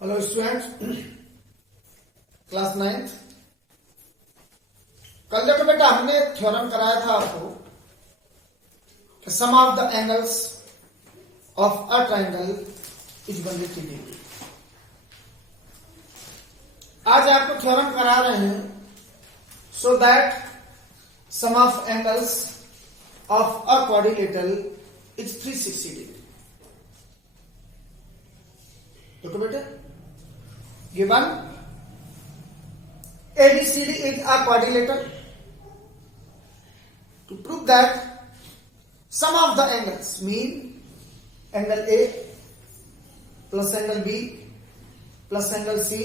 Hello students, class 9th। कल देखो बेटा, हमने थ्योरम कराया था आपको कि sum of the angles of a triangle is 180 degree. आज आपको थ्योरम करा रहे हैं so that sum of angles of a quadrilateral is 360 degree. देखो बेटा, given ABCD is a quadrilateral. To prove that sum of the angles mean angle A plus angle B plus angle C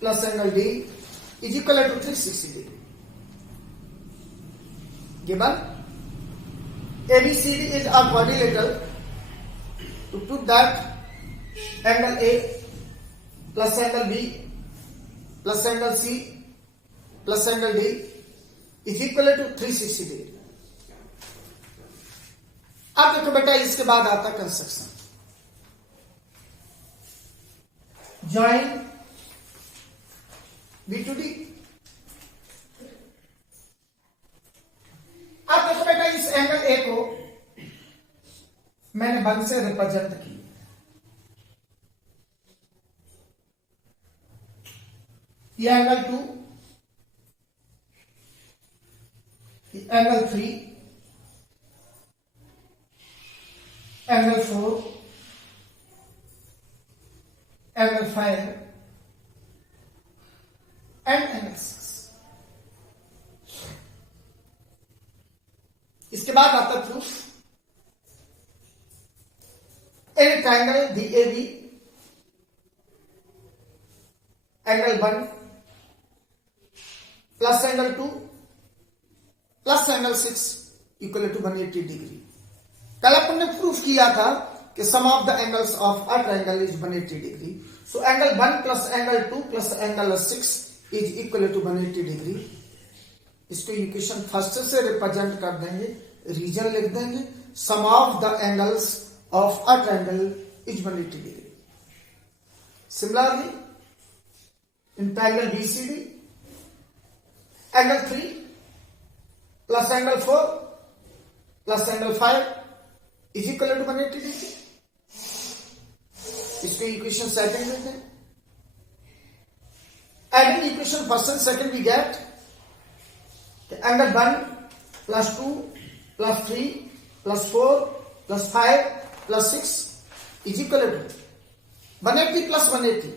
plus angle D is equal to 360 degree. Given ABCD is a quadrilateral, to prove that angle A plus angle B plus angle C plus angle D is equal to 360 degree. अब देखो बेटा, इसके बाद आता construction. Join B to D। अब देखो बेटा, इस एंगल A को मैंने 1 से रिप्रेजेंट किया। ये एंगल 2, ये angle 3, angle 4, angle 5 and angle 6। इसके बाद आता proof. In triangle DAB angle 1 plus angle 2 plus angle 6 equal to 180 degree. कल अपन ने प्रूफ किया था कि sum of the angles of a triangle is 180 degree. So angle 1 plus angle 2 plus angle 6 is equal to 180 degree. इसको equation first से represent कर देंगे, रीजन लिख देंगे। Sum of the angles of a triangle is 180 degree. Similarly in triangle BCD angle 3 plus angle 4 plus angle 5 is equal to 180 degree. इसको equation second लेते हैं। Adding equation first and second we get angle 1 plus 2 plus 3 plus 4 plus 5 plus 6 is equal to 180 plus 180।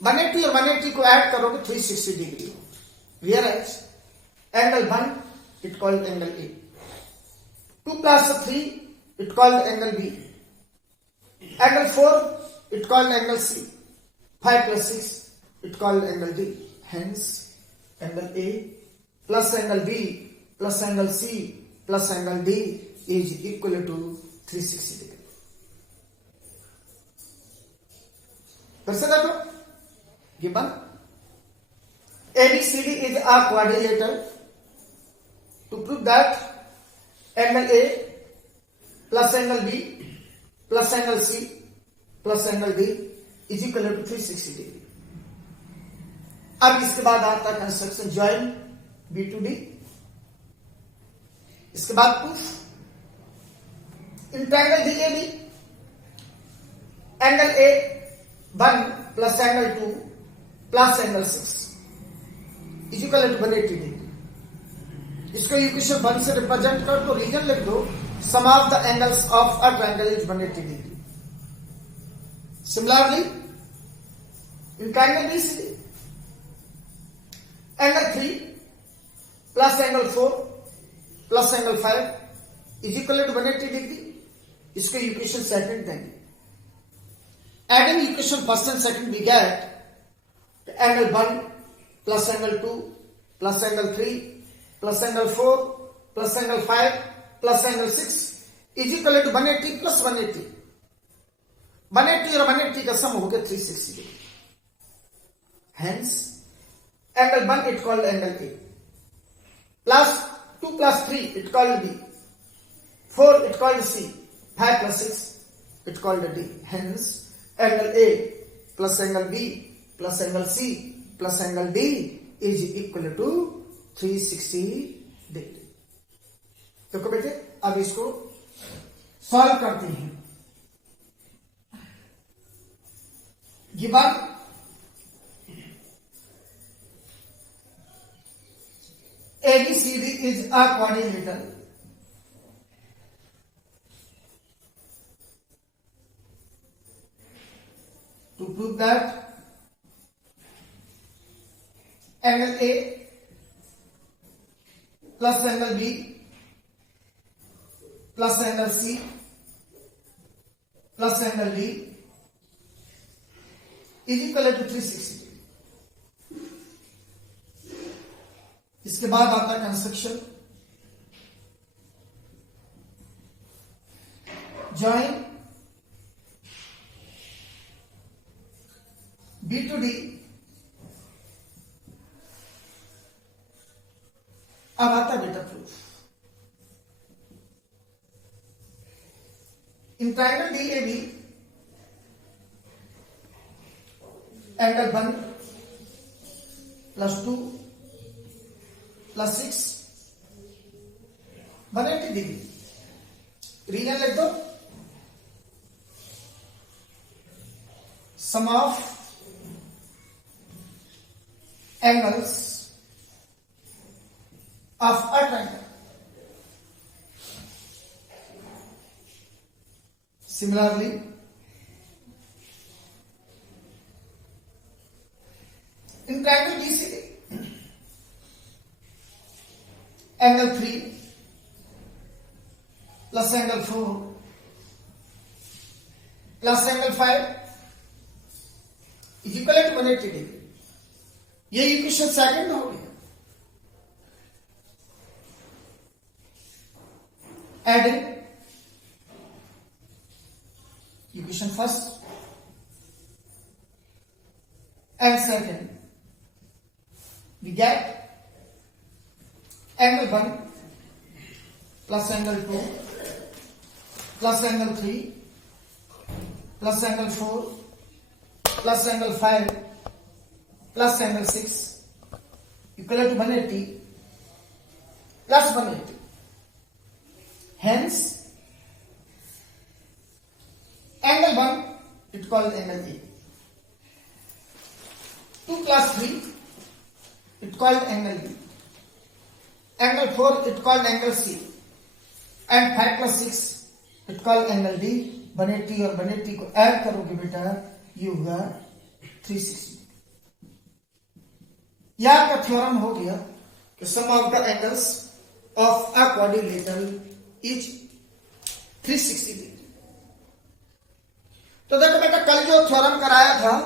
180 और 180 को add करोगे 360 degree. Whereas angle 1 it called angle A, 2 plus 3 it called angle B, angle 4 it called angle C, 5 plus 6 it called angle D. Hence angle A plus angle B plus angle C plus angle D is equal to 360 degree. फिर से देखो, given ABCD is a quadrilateral. To prove that angle A plus angle B plus angle C plus angle D is equal to 360 degree. अब इसके बाद आता है construction join B to D। इसके बाद proof. In triangle DAB angle A1 plus angle 2 plus angle 6 is equal to 180 degree. इसको equation 1 से represent कर दो, रीजन लिख दो। Sum of the angles of a triangle is 180 degree. Similarly in triangle BCD angle 3 plus angle 4 plus angle 5 is equal to 180 degree. इसको equation second देंगे। Adding equation first and second we get angle 1 plus angle 2 plus angle 3 plus angle 4 plus angle 5 plus angle 6 is equal to 180 plus 180। 180 और 180 का सम हो गया 360 degree. Hence angle 1 it called angle A, plus 2 plus 3 it called B, 4 it called C, 5 plus 6 it called D. Hence angle A plus angle B plus angle C plus angle D is equal to 360 degree. देखो बेटे अब इसको solve करते हैं। Given ABCD is a quadrilateral to prove that angle A plus angle B plus angle C plus angle D is equal to 360 degree. इसके बाद आता है construction. Join B to D। अब आता है बेटा proof. In triangle DAB angle 1 +2 +6 180 degree. Reason लिख दो। Sum of angles of a triangle. Similarly in triangle BCD angle 3 plus angle 4 plus angle 5 is equal to 180 degree. ये equation second हो गया। Adding equation first and second we get angle 1 plus angle 2 plus angle 3 plus angle 4 plus angle 5 plus angle 6 equal to 180 plus 180. Hence angle 1 it called angle A, 2 plus 3 it called angle B, angle 4 it called angle C, and 5 plus 6 it called angle D। 180 और 180 को add करोगे बेटा ये होगा 360। यह आपका theorem हो गया कि sum of the angles of a quadrilateral is 360 degree. तो देखो बेटा कल जो थ्योरम कराया था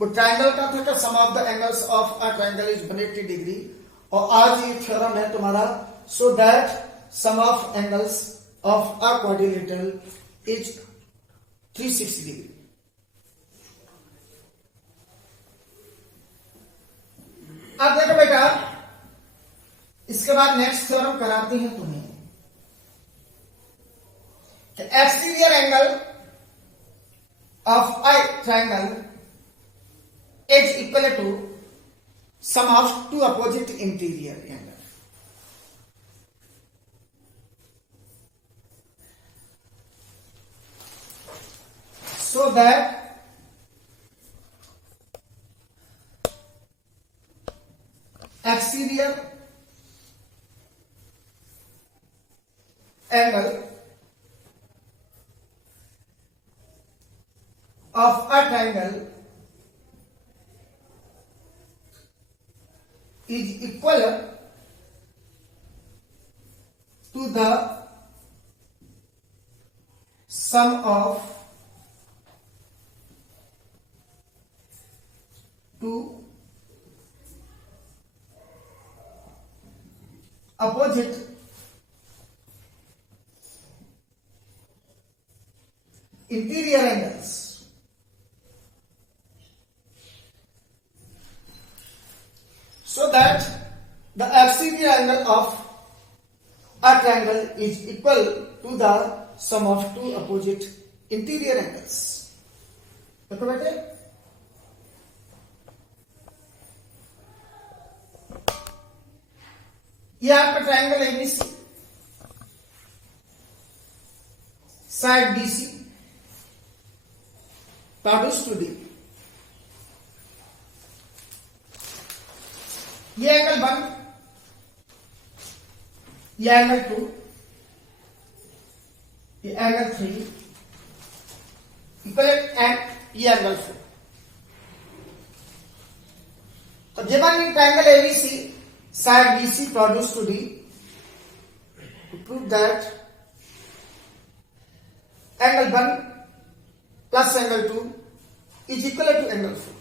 वो ट्रायंगल का था कि sum of the angles of a triangle is 180 degree, और आज ये थ्योरम है तुम्हारा so that sum of angles of a quadrilateral is 360 degree. अब देखो बेटा इसके बाद नेक्स्ट थ्योरम कराते हैं तुम्हें कि exterior angle of a triangle is equal to sum of two opposite interior angle. So that exterior angle of a triangle is equal to the sum of two opposite interior angles. So that the exterior angle of a triangle is equal to the sum of two opposite interior angles. देखो बेटे ये आपका triangle ABC, side BC produce to D. ये angle 1, ये angle 2, ये angle 3 equal and ये angle 4। तो given in triangle ABC, side BC produce to D, to prove that angle 1 plus angle 2 is equal to angle 4.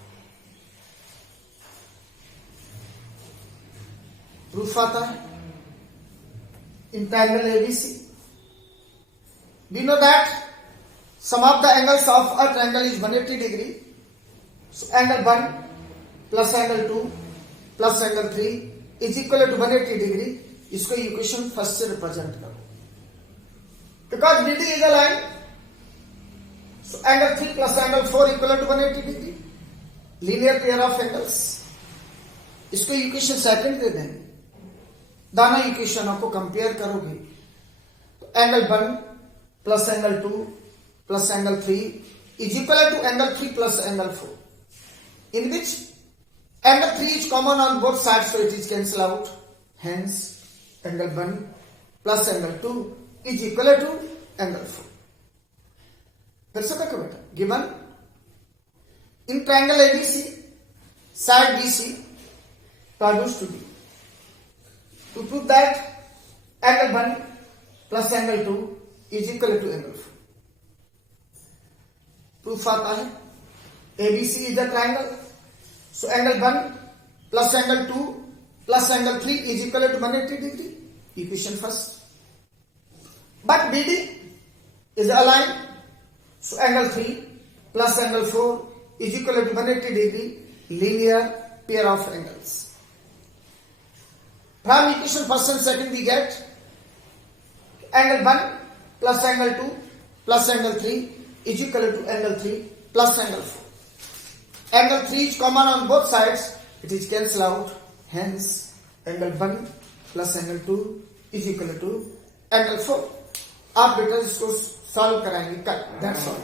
Proof आता है in triangle ABC. We know that sum of the angles of a triangle is 180 degree. So angle 1 plus angle 2 plus angle 3 is equal to 180 degree. इसको equation first से represent करो। Because BD is a line, so angle 3 plus angle 4 equal to 180 degree. Linear pair of angles. इसको equation second दे देंगे। दोनों इक्वेशनों को compare करोगे तो angle 1 plus angle 2 plus angle 3 is equal to angle 3 plus angle 4, in which angle 3 is common on both sides, so it is cancelled out. Hence, angle 1 plus angle 2 is equal to angle 4. फिर से देखो बेटा, given in triangle ABC, side BC produce to D. To prove that angle 1 plus angle 2 is equal to angle 4. Proof आता है ABC is a triangle, so angle 1 plus angle 2 plus angle 3 is equal to 180 degree. Equation first. But BD is a line, so angle 3 plus angle 4 is equal to 180 degree. Linear pair of angles. From equation first and second we get angle 1 plus angle 2 plus angle 3 is equal to angle 3 plus angle 4. Angle 3 is common on both sides, it is cancelled out. Hence, angle 1 plus angle 2 is equal to angle 4. आप बेटा इसको solve कराएंगे कल, that's all.